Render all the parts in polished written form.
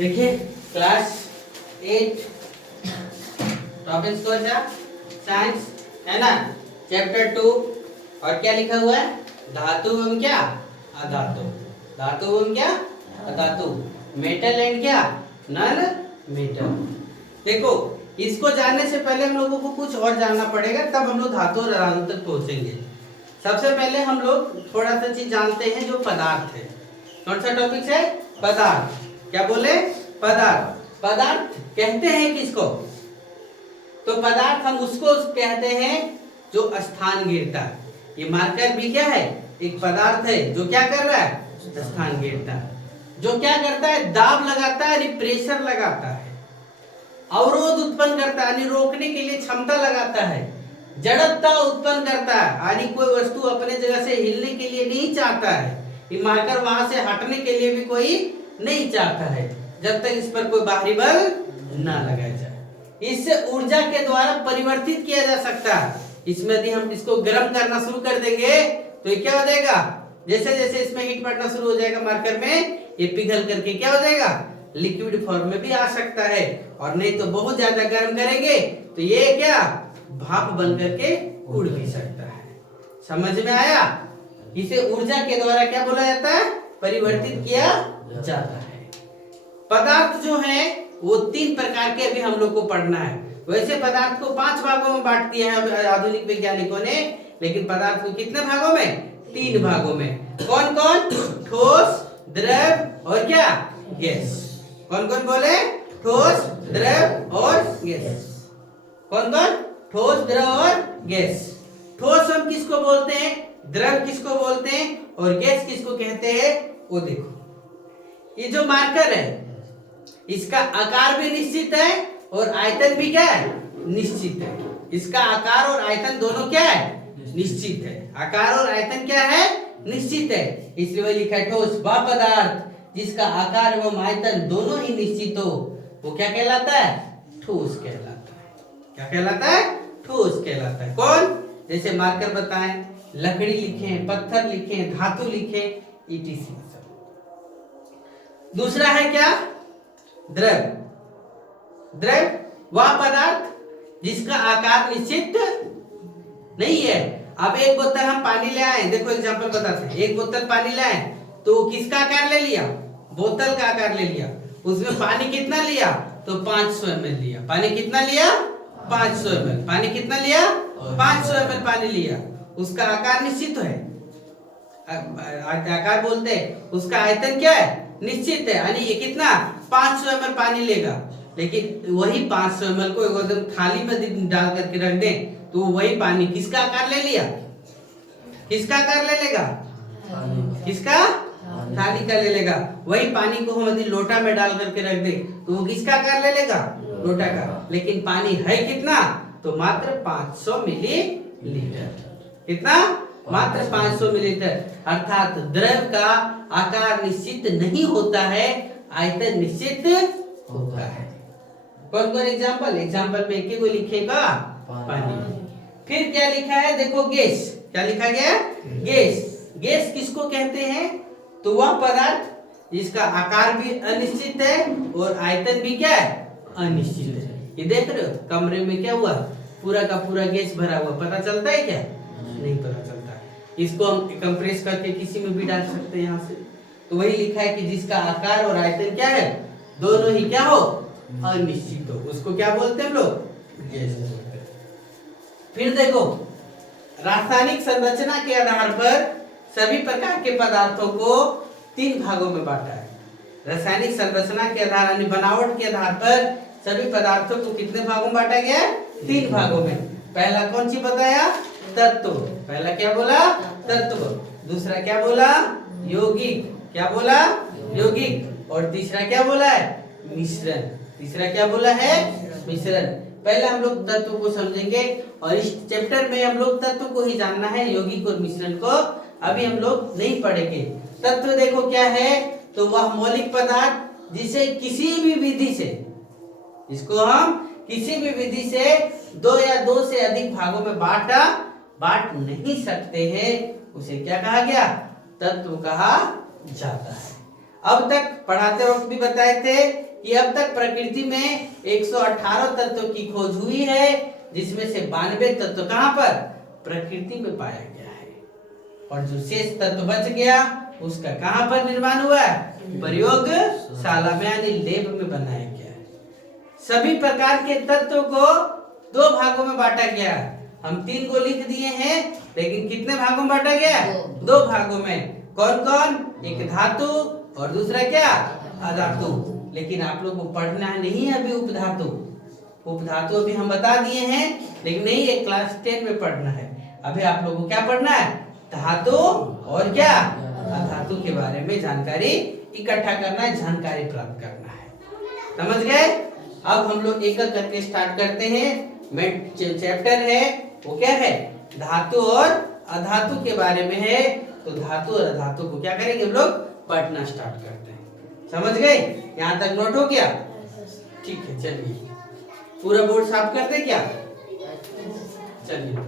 देखिए class 8 topic कौन सा साइंस है ना, चैप्टर 2 और क्या लिखा हुआ है धातु एवं क्या अधातु, धातु एवं क्या अधातु, मेटल एंड क्या नॉन मेटल। देखो इसको जानने से पहले हम लोगों को कुछ और जानना पड़ेगा, तब हम लोग धातु और अधातु तक पहुंचेंगे। सबसे पहले हम लोग थोड़ा सा चीज जानते हैं जो पदार्थ है। कौन सा टॉपिक है पदार्थ, क्या बोले पदार्थ। पदार्थ कहते हैं किसको, तो पदार्थ हम उसको कहते हैं जो स्थान घेरता है। ये मार्कर भी क्या है एक पदार्थ है जो क्या कर रहा है स्थान घेरता है, जो क्या करता है दाब लगाता है, प्रेशर लगाता है, अवरोध उत्पन्न करता है यानी रोकने के लिए क्षमता लगाता है, जड़ता उत्पन्न करता है यानी कोई वस्तु अपने जगह से हिलने के लिए नहीं चाहता है, ये मार्कर वहां से हटने के लिए भी कोई नहीं चाहता है जब तक इस पर कोई बाहरी बल ना लगाया जाए। इससे ऊर्जा के द्वारा परिवर्तित किया जा सकता है। इसमें यदि हम इसको गर्म करना शुरू कर देंगे तो ये क्या हो जाएगा, जैसे जैसे इसमें हीट पड़ना शुरू हो जाएगा मार्कर में, ये पिघल करके क्या हो जाएगा लिक्विड फॉर्म में भी आ सकता है, और नहीं तो बहुत ज्यादा गर्म करेंगे तो ये क्या भाप बन करके उड़ भी सकता है। समझ में आया, इसे ऊर्जा के द्वारा क्या बोला जाता है परिवर्तित किया जाता है। पदार्थ जो है वो 3 प्रकार के अभी हम लोग को पढ़ना है। वैसे पदार्थ को 5 भागों में बांट दिया है आधुनिक वैज्ञानिकों ने, लेकिन पदार्थ को कितने भागों में 3 भागों में। कौन कौन, ठोस द्रव और क्या गैस। कौन कौन बोले, ठोस द्रव और गैस। कौन कौन, ठोस द्रव और गैस। ठोस हम किसको बोलते हैं, द्रव किसको बोलते हैं और गैस किसको कहते हैं, वो देखो। ये जो मार्कर है इसका आकार भी निश्चित है और आयतन भी क्या है निश्चित है। इसका आकार और आयतन दोनों क्या है निश्चित है, आकार और आयतन क्या है निश्चित है, इसलिए वही लिखा है ठोस वह पदार्थ जिसका आकार एवं आयतन दोनों ही निश्चित हो वो क्या कहलाता है ठोस कहलाता है। क्या कहलाता है ठोस कहलाता है। कौन, जैसे मार्कर बताएं, लकड़ी लिखे, पत्थर लिखे, धातु लिखे, ईटीसी। दूसरा है क्या द्रव। द्रव वह पदार्थ जिसका आकार निश्चित नहीं है। अब एक बोतल हम पानी ले आए, देखो एग्जांपल बताते हैं, एक बोतल पानी ले आए तो किसका आकार ले लिया, बोतल का आकार ले लिया, उसमें पानी कितना लिया तो 500 ml लिया। पानी कितना लिया 500 ml। पानी कितना लिया 500 ml पानी लिया, उसका आकार निश्चित है, आकार बोलते हैं, उसका आयतन क्या है निश्चित है, यानी ये कितना 500 ml पानी लेगा। लेकिन वही 500 ml को एकदम थाली में डाल करके रख दें तो वही पानी किसका आकार ले लिया, किसका आकार ले लेगा, किसका थाली का ले लेगा। वही पानी को हम यदि लोटा में डाल करके रख दें तो वो किसका आकार ले लेगा लोटा का। लेकिन पानी है कितना तो मात्र 500 मिलीलीटर। कितना मात्र 500 मिलीलीटर। अर्थात द्रव का आकार निश्चित नहीं होता है, आयतन निश्चित होता है। कौन कौन एग्जांपल, एग्जांपल में एक ही लिखेगा पानी। फिर क्या लिखा है देखो गैस, क्या लिखा गया गैस। गैस किसको कहते हैं तो वह पदार्थ जिसका आकार भी अनिश्चित है और आयतन भी क्या है अनिश्चित है। ये देख रहे हो कमरे में क्या हुआ पूरा का पूरा गैस भरा हुआ, पता चलता है क्या नहीं पता चलता। इसको हम कंप्रेस करके किसी में भी डाल सकते हैं यहाँ से। तो वही लिखा है कि जिसका आकार और आयतन क्या है दोनों ही क्या हो अनिश्चित हो, उसको क्या बोलते हैं हम लोग गैस बोलते हैं। फिर देखो रासायनिक संरचना के आधार पर सभी प्रकार के पदार्थों को 3 भागों में बांटा है। रासायनिक संरचना के आधार यानी बनावट के आधार पर सभी पदार्थों को कितने भागों में बांटा गया 3 भागों में। पहला कौन सी बताया तत्व, पहला क्या बोला तत्व, दूसरा क्या बोला यौगिक, क्या बोला यौगिक, और तीसरा क्या बोला है मिश्रण। तीसरा क्या बोला है मिश्रण। पहले हम लोग तत्व को समझेंगे और इस चैप्टर में हम लोग तत्व को ही जानना है, यौगिक और मिश्रण को अभी हम लोग नहीं पढ़ेंगे। तत्व देखो क्या है तो वह मौलिक पदार्थ जिसे किसी भी विधि से, इसको हम किसी भी विधि से 2 या 2 से अधिक भागों में बांट नहीं सकते हैं, उसे क्या कहा गया तत्व कहा जाता है। अब तक पढ़ाते वक्त भी बताए थे कि अब तक प्रकृति में 118 तत्वों की खोज हुई है, जिसमें से 92 तत्व कहां पर? प्रकृति में पाया गया है, और जो शेष तत्व बच गया उसका कहां पर निर्माण हुआ है? प्रयोगशाला में यानी लैब में बनाया गया है। सभी प्रकार के तत्वों को 2 भागों में बांटा गया है। हम 3 को लिख दिए हैं, लेकिन कितने भागों में बांटा गया है? 2 भागों में। कौन कौन? एक धातु और दूसरा क्या? अधातु। लेकिन आप लोग को पढ़ना नहीं है अभी उपधातु। उपधातु अभी हम बता दिए हैं, लेकिन नहीं, ये क्लास 10 में पढ़ना है। अभी आप लोगों को क्या पढ़ना है? धातु और क्या? अधातु के बारे में जानकारी इकट्ठा करना है, जानकारी प्राप्त करना है। समझ गए? अब हम लोग एक एक करके स्टार्ट करते हैं। मेन चैप्टर है वो क्या है? धातु और अधातु के बारे में है। तो धातु और अधातु को क्या करेंगे हम लोग? पढ़ना स्टार्ट करते हैं। समझ गए? यहाँ तक नोट हो गया? ठीक है, चलिए पूरा बोर्ड साफ कर दे क्या? चलिए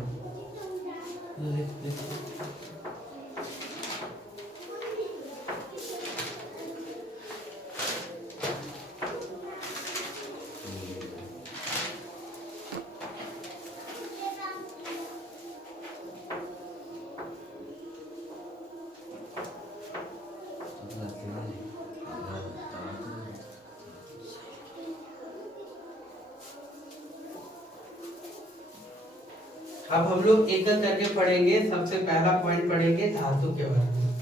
अब हम लोग एक एक करके पढ़ेंगे। सबसे पहला पॉइंट पढ़ेंगे धातु के बारे में।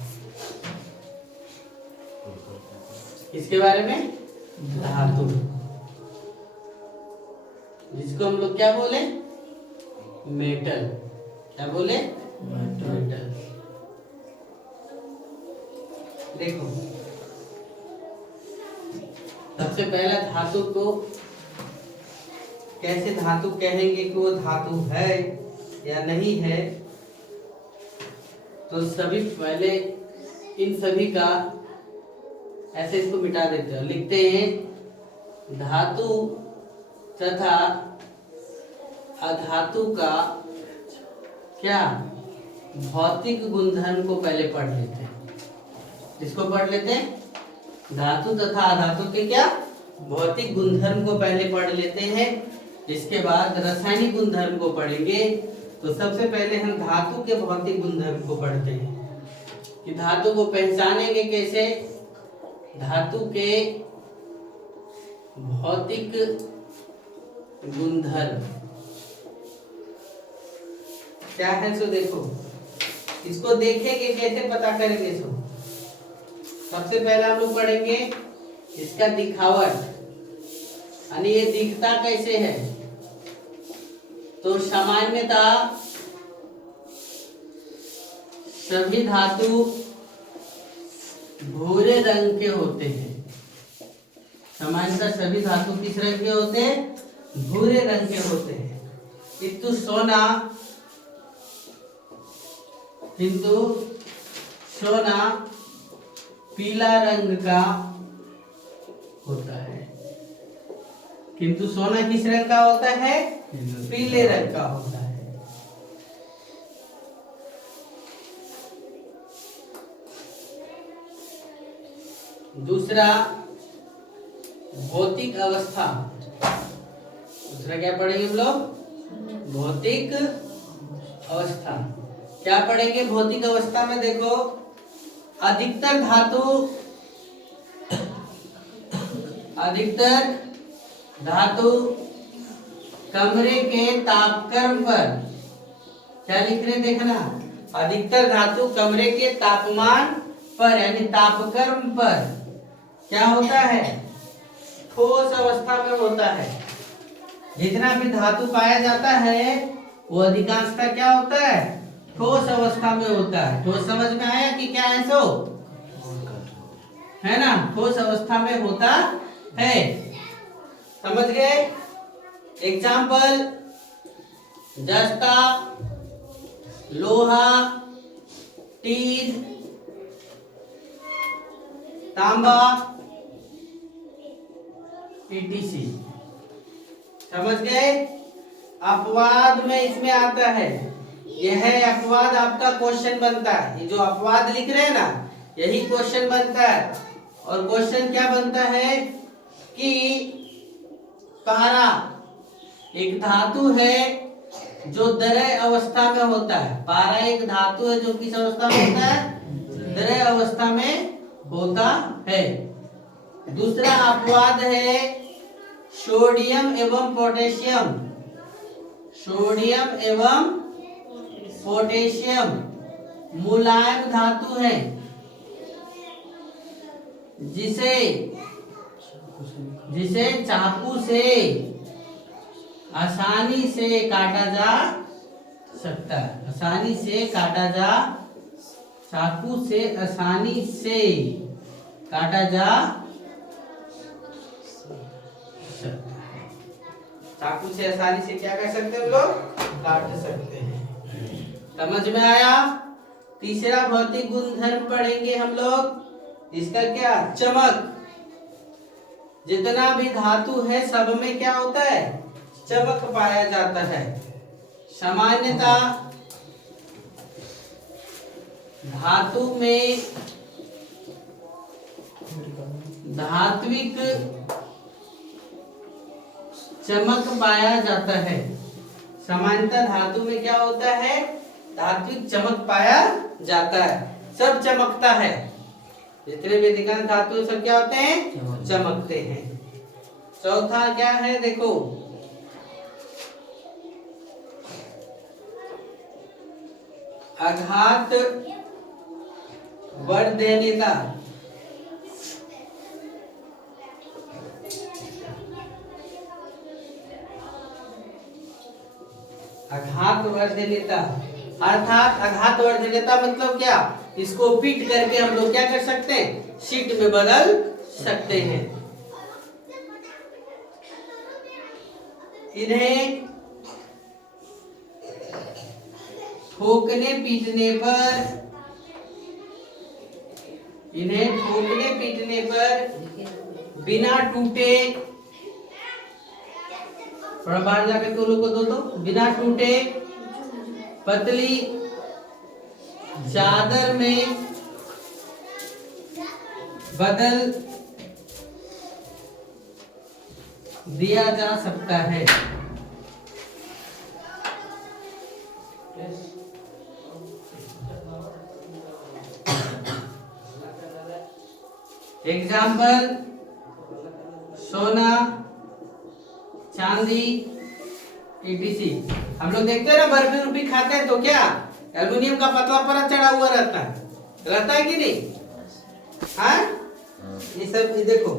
इसके बारे में धातु, जिसको हम लोग क्या बोले? मेटल। क्या बोले? मेटल। देखो, सबसे पहला धातु को कैसे धातु कहेंगे कि वो धातु है या नहीं है? तो सभी पहले इन सभी का ऐसे इसको मिटा देते हैं, लिखते हैं धातु तथा अधातु का क्या? भौतिक गुणधर्म को पहले पढ़ लेते हैं। इसको पढ़ लेते हैं, धातु तथा अधातु के क्या? भौतिक गुणधर्म को पहले पढ़ लेते हैं। इसके बाद रासायनिक गुणधर्म को पढ़ेंगे। तो सबसे पहले हम धातु के भौतिक गुणधर्म को पढ़ते हैं कि धातु को पहचानेंगे कैसे। धातु के भौतिक गुणधर्म क्या है? सो देखो, इसको देखेंगे कैसे पता करेंगे। सो सबसे पहले हम लोग पढ़ेंगे इसका दिखावट, यानी ये दिखता कैसे है। तो सामान्यतः सभी धातु भूरे रंग के होते हैं। सामान्यतः सभी धातु किस रंग के होते हैं? भूरे रंग के होते हैं। किंतु सोना पीला रंग का होता है। किंतु सोना किस रंग का होता है? पीले रंग का होता है। दूसरा भौतिक अवस्था। दूसरा क्या पढ़ेंगे हम लोग? भौतिक अवस्था। क्या पढ़ेंगे भौतिक अवस्था में? देखो, अधिकतर धातु कमरे के तापक्रम पर, क्या लिख रहे देखना, अधिकतर धातु कमरे के तापमान पर यानी तापक्रम पर क्या होता है? ठोस अवस्था में होता है। जितना भी धातु पाया जाता है वो अधिकांशतः क्या होता है? ठोस अवस्था में होता है। ठोस समझ में आया कि क्या है? सो है ना, ठोस अवस्था में होता है। समझ गए? एग्जाम्पल, जस्ता, लोहा, टीन, तांबा, पीटीसी। समझ गए? अपवाद में इसमें आता है। यह है अपवाद, आपका क्वेश्चन बनता है। ये जो अपवाद लिख रहे हैं ना, यही क्वेश्चन बनता है। और क्वेश्चन क्या बनता है कि पारा एक धातु है जो द्रय अवस्था में होता है। पारा एक धातु है जो किस अवस्था में होता है? द्रय अवस्था में होता है। दूसरा अपवाद है सोडियम एवं पोटेशियम। सोडियम एवं पोटेशियम मुलायम धातु है जिसे चाकू से आसानी से काटा जा सकता है। आसानी से काटा जा, चाकू से आसानी से काटा जा सकता है। चाकू से आसानी से क्या कर सकते हैं हम लोग? काट सकते हैं। समझ में आया? तीसरा भौतिक गुणधर्म पढ़ेंगे हम लोग। इसका क्या? चमक। जितना भी धातु है सब में क्या होता है? चमक पाया जाता है। सामान्यता धातु में धात्विक चमक पाया जाता है। सामान्यता धातु में क्या होता है? धात्विक चमक पाया जाता है। सब चमकता है। जितने भी अधिकांश धातु सब क्या होते हैं? चमकते हैं। चौथा क्या है? देखो, आघात वर्धनीयता। आघात वर्धनीयता अर्थात आघात वर्धनीयता मतलब क्या? इसको फिट करके हम लोग क्या कर सकते हैं? शीट में बदल सकते हैं। इन्हें ठोकने पीटने पर बिना टूटे, थोड़ा बाहर जाकर के लोग को दो तो, बिना टूटे पतली चादर में बदल दिया जा सकता है। एग्जाम्पल, सोना, चांदी, ईटीसी। हम लोग देखते हैं ना, बर्फी उर्फी खाते हैं तो क्या एल्युमिनियम का पतला परत चढ़ा हुआ रहता है कि नहीं? हाँ, ये सब ये देखो,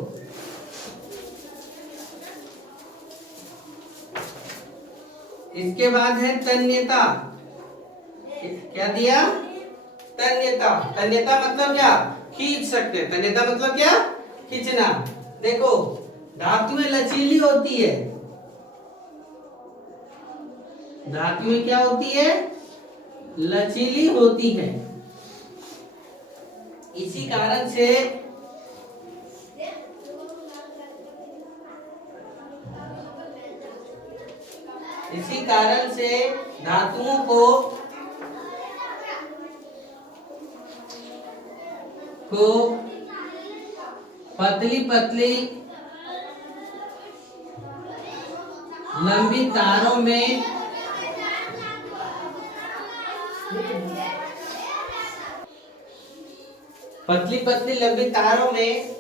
इसके बाद है तन्यता। क्या दिया? तन्यता। तन्यता मतलब क्या? खींच सकते हैं। तन्यता मतलब क्या? खींचना। देखो, धातुएं लचीली होती है। धातुएं क्या होती है? लचीली होती है। इसी कारण से धातुओं को पतली पतली लंबी तारों में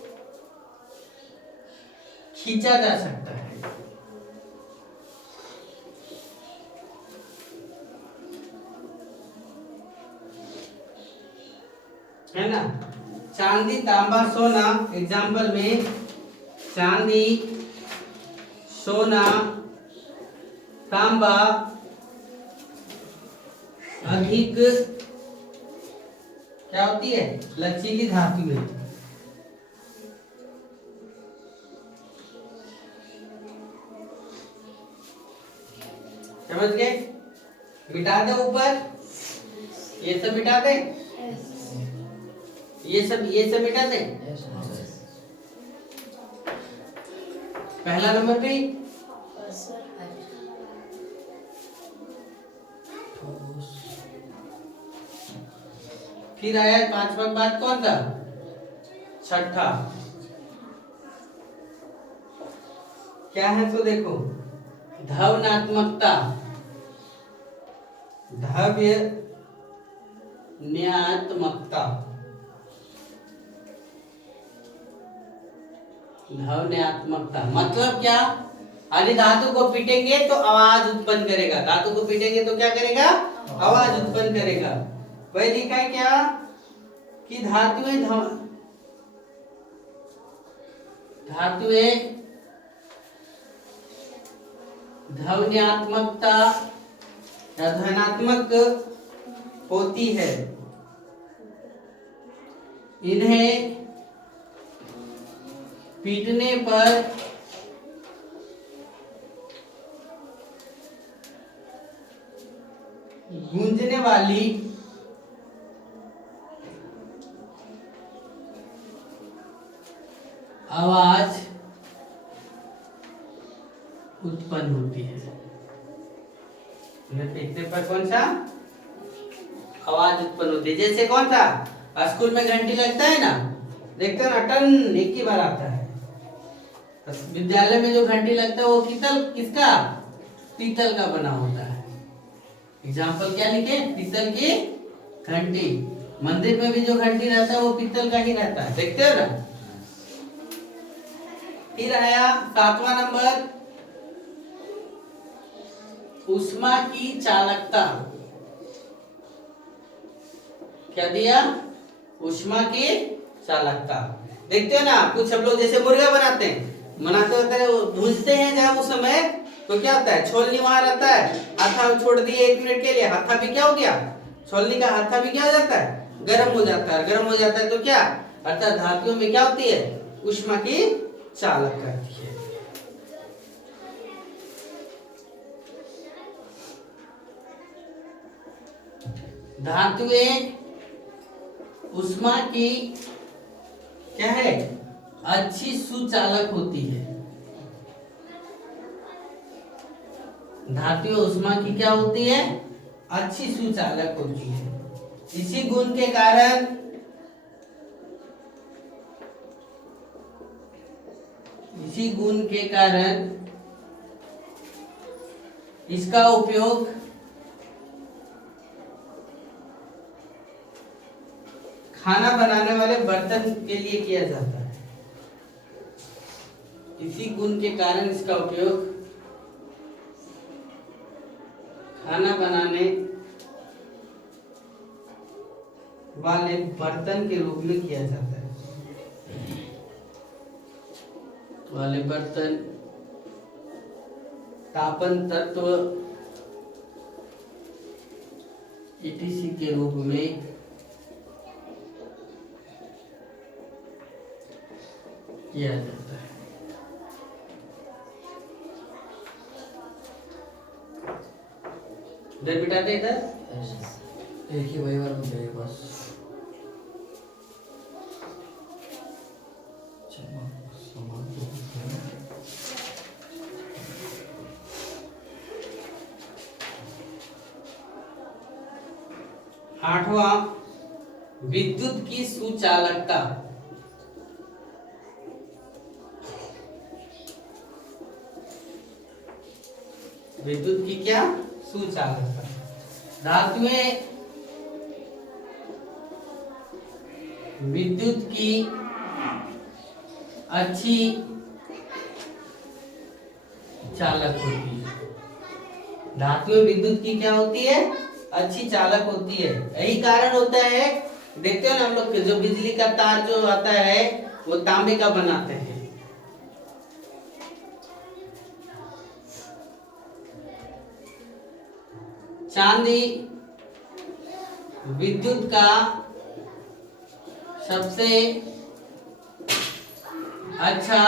खींचा जा सकता है। है ना? चांदी, तांबा, सोना। एग्जाम्पल में चांदी, सोना, तांबा अधिक क्या होती है? लचीली धातु है। समझ गए? मिटा दे ऊपर, ये सब मिटा दे, ये सब मिटा दे। पहला नंबर पे फिर आया पांचवा बात कौन सा? छठा क्या है तो देखो, धवनात्मकता, धव्यन्यात्मकता, धवन्यात्मकता मतलब क्या? यदि धातु को पीटेंगे तो आवाज उत्पन्न करेगा, धातु को पीटेंगे तो क्या करेगा? आवाज उत्पन्न करेगा। वही लिखा है क्या कि धातुएं ध्वन्यात्मकता या ध्वनात्मक होती है, इन्हें पीटने पर गूंजने वाली आवाज उत्पन्न होती है। पीटने पर कौन सा आवाज उत्पन्न होती है? जैसे कौन सा स्कूल में घंटी लगता है ना, देखते हैं ना, टन एक ही बार आता है। विद्यालय में जो घंटी लगता है वो किसका? पीतल का बना होता है। एग्जाम्पल क्या लिखे? पीतल की घंटी। मंदिर में भी जो घंटी रहता है वो पीतल का ही रहता है, देखते हो ना। फिर आया 7वां नंबर, ऊष्मा की चालकता। क्या दिया? ऊष्मा की चालकता। देखते हो ना, कुछ हम लोग जैसे मुर्गा बनाते होते हैं, भूनते हैं जब उस समय, तो क्या होता है? छोलनी वहां रहता है, हाथा छोड़ दिए 1 मिनट के लिए, हाथा भी क्या हो गया? छोलनी का हाथा भी क्या हो जाता है? गर्म हो जाता है। गर्म हो जाता है तो क्या, अर्थात धातुओं में क्या होती है? ऊष्मा की चालक करती है। धातुएं ऊष्मा की क्या है? अच्छी सुचालक होती है। धातुएं ऊष्मा की क्या होती है? अच्छी सुचालक होती है। इसी गुण के कारण इसका उपयोग खाना बनाने वाले बर्तन के लिए किया जाता है। इसी गुण के कारण इसका उपयोग खाना बनाने वाले बर्तन के रूप में किया जाता है। वाले बर्तन, तापन तत्व ईटीसी के रूप में किया जाता है। इधर बिठाते इधर एक ही वही वाला मुझे बस 8वां, विद्युत की सुचालकता। विद्युत की क्या? सुचालकता। धातुएं विद्युत की अच्छी चालक होती है। धातुएं विद्युत की क्या होती है? अच्छी चालक होती है। यही कारण होता है, देखते हो ना हम लोग, जो बिजली का तार जो आता है वो तांबे का बनाते हैं। चांदी विद्युत का सबसे अच्छा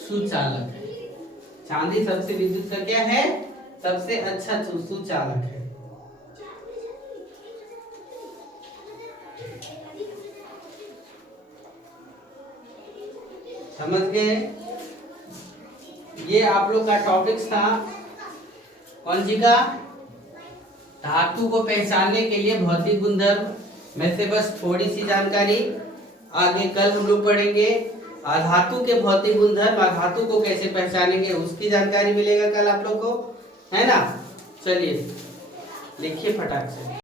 सुचालक है। चांदी सबसे विद्युत का क्या है? सबसे अच्छा सुचालक है। समझ गए? ये आप लोग का टॉपिक्स था कौन सी का? धातु को पहचानने के लिए भौतिक गुणधर्म में से बस थोड़ी सी जानकारी। आगे कल हम लोग पढ़ेंगे अधातु के भौतिक गुणधर्म, अधातु को कैसे पहचानेंगे उसकी जानकारी मिलेगा कल आप लोग को, है ना। चलिए लिखिए फटाक से।